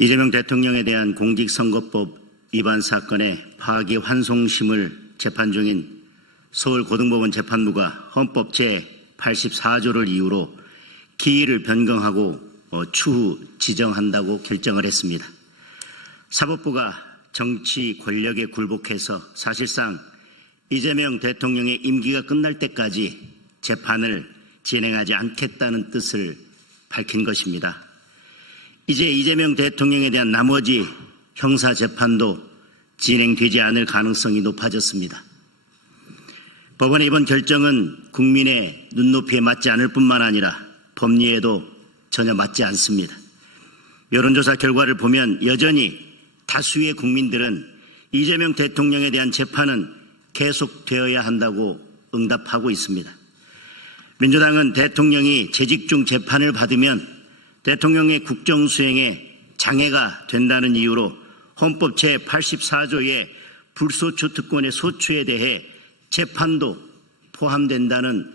이재명 대통령에 대한 공직선거법 위반 사건의 파기환송심을 재판 중인 서울고등법원 재판부가 헌법 제84조를 이유로 기일을 변경하고 추후 지정한다고 결정을 했습니다. 사법부가 정치 권력에 굴복해서 사실상 이재명 대통령의 임기가 끝날 때까지 재판을 진행하지 않겠다는 뜻을 밝힌 것입니다. 이제 이재명 대통령에 대한 나머지 형사재판도 진행되지 않을 가능성이 높아졌습니다. 법원의 이번 결정은 국민의 눈높이에 맞지 않을 뿐만 아니라 법리에도 전혀 맞지 않습니다. 여론조사 결과를 보면 여전히 다수의 국민들은 이재명 대통령에 대한 재판은 계속되어야 한다고 응답하고 있습니다. 민주당은 대통령이 재직 중 재판을 받으면 대통령의 국정수행에 장애가 된다는 이유로 헌법 제84조의 불소추 특권의 소추에 대해 재판도 포함된다는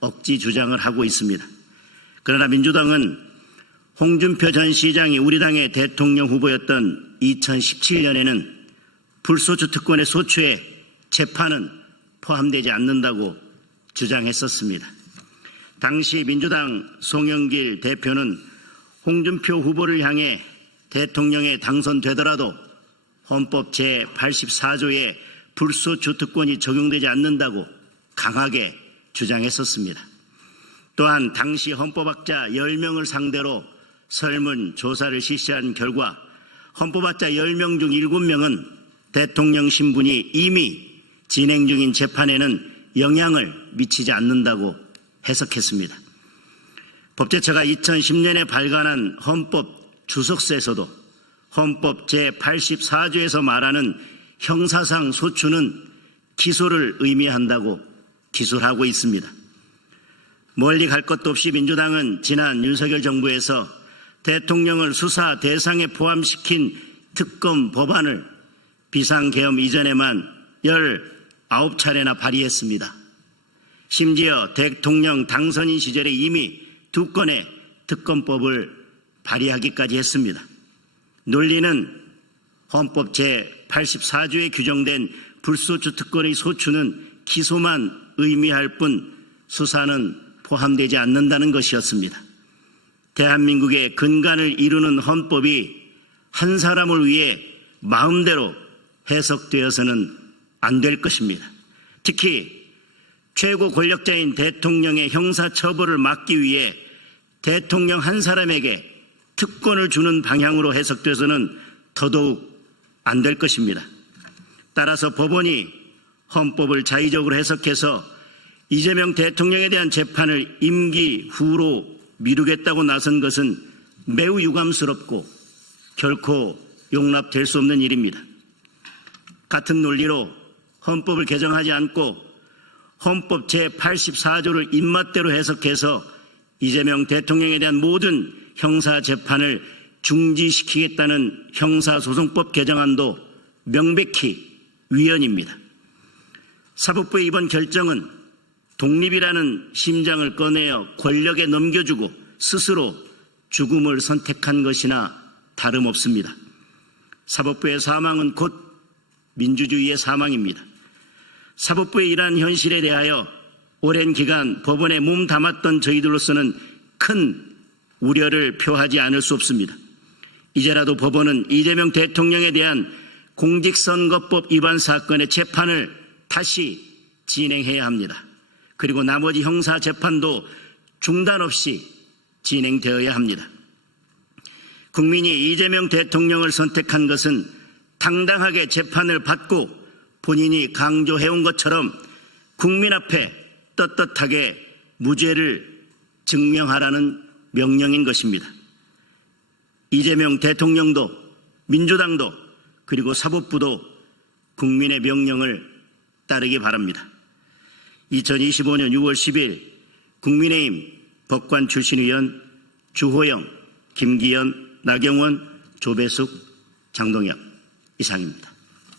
억지 주장을 하고 있습니다. 그러나 민주당은 홍준표 전 시장이 우리 당의 대통령 후보였던 2017년에는 불소추 특권의 소추에 재판은 포함되지 않는다고 주장했었습니다. 당시 민주당 송영길 대표는 홍준표 후보를 향해 대통령에 당선되더라도 헌법 제84조의 불소추 특권이 적용되지 않는다고 강하게 주장했었습니다. 또한 당시 헌법학자 10명을 상대로 설문조사를 실시한 결과 헌법학자 10명 중 7명은 대통령 신분이 이미 진행 중인 재판에는 영향을 미치지 않는다고 해석했습니다. 법제처가 2010년에 발간한 헌법 주석서에서도 헌법 제84조에서 말하는 형사상 소추는 기소를 의미한다고 기술하고 있습니다. 멀리 갈 것도 없이 민주당은 지난 윤석열 정부에서 대통령을 수사 대상에 포함시킨 특검 법안을 비상계엄 이전에만 19차례나 발의했습니다. 심지어 대통령 당선인 시절에 이미 2건의 특검법을 발의하기까지 했습니다. 논리는 헌법 제84조에 규정된 불소추 특권의 소추는 기소만 의미할 뿐 수사는 포함되지 않는다는 것이었습니다. 대한민국의 근간을 이루는 헌법이 한 사람을 위해 마음대로 해석되어서는 안 될 것입니다. 특히 최고 권력자인 대통령의 형사처벌을 막기 위해 대통령 한 사람에게 특권을 주는 방향으로 해석돼서는 더더욱 안 될 것입니다. 따라서 법원이 헌법을 자의적으로 해석해서 이재명 대통령에 대한 재판을 임기 후로 미루겠다고 나선 것은 매우 유감스럽고 결코 용납될 수 없는 일입니다. 같은 논리로 헌법을 개정하지 않고 헌법 제84조를 입맛대로 해석해서 이재명 대통령에 대한 모든 형사재판을 중지시키겠다는 형사소송법 개정안도 명백히 위헌입니다. 사법부의 이번 결정은 독립이라는 심장을 꺼내어 권력에 넘겨주고 스스로 죽음을 선택한 것이나 다름없습니다. 사법부의 사망은 곧 민주주의의 사망입니다. 사법부의 이러한 현실에 대하여 오랜 기간 법원에 몸 담았던 저희들로서는 큰 우려를 표하지 않을 수 없습니다. 이제라도 법원은 이재명 대통령에 대한 공직선거법 위반 사건의 재판을 다시 진행해야 합니다. 그리고 나머지 형사재판도 중단 없이 진행되어야 합니다. 국민이 이재명 대통령을 선택한 것은 당당하게 재판을 받고 본인이 강조해온 것처럼 국민 앞에 떳떳하게 무죄를 증명하라는 명령인 것입니다. 이재명 대통령도 민주당도 그리고 사법부도 국민의 명령을 따르기 바랍니다. 2025년 6월 10일 국민의힘 법관 출신 의원 주호영, 김기현, 나경원, 조배숙, 장동혁 이상입니다.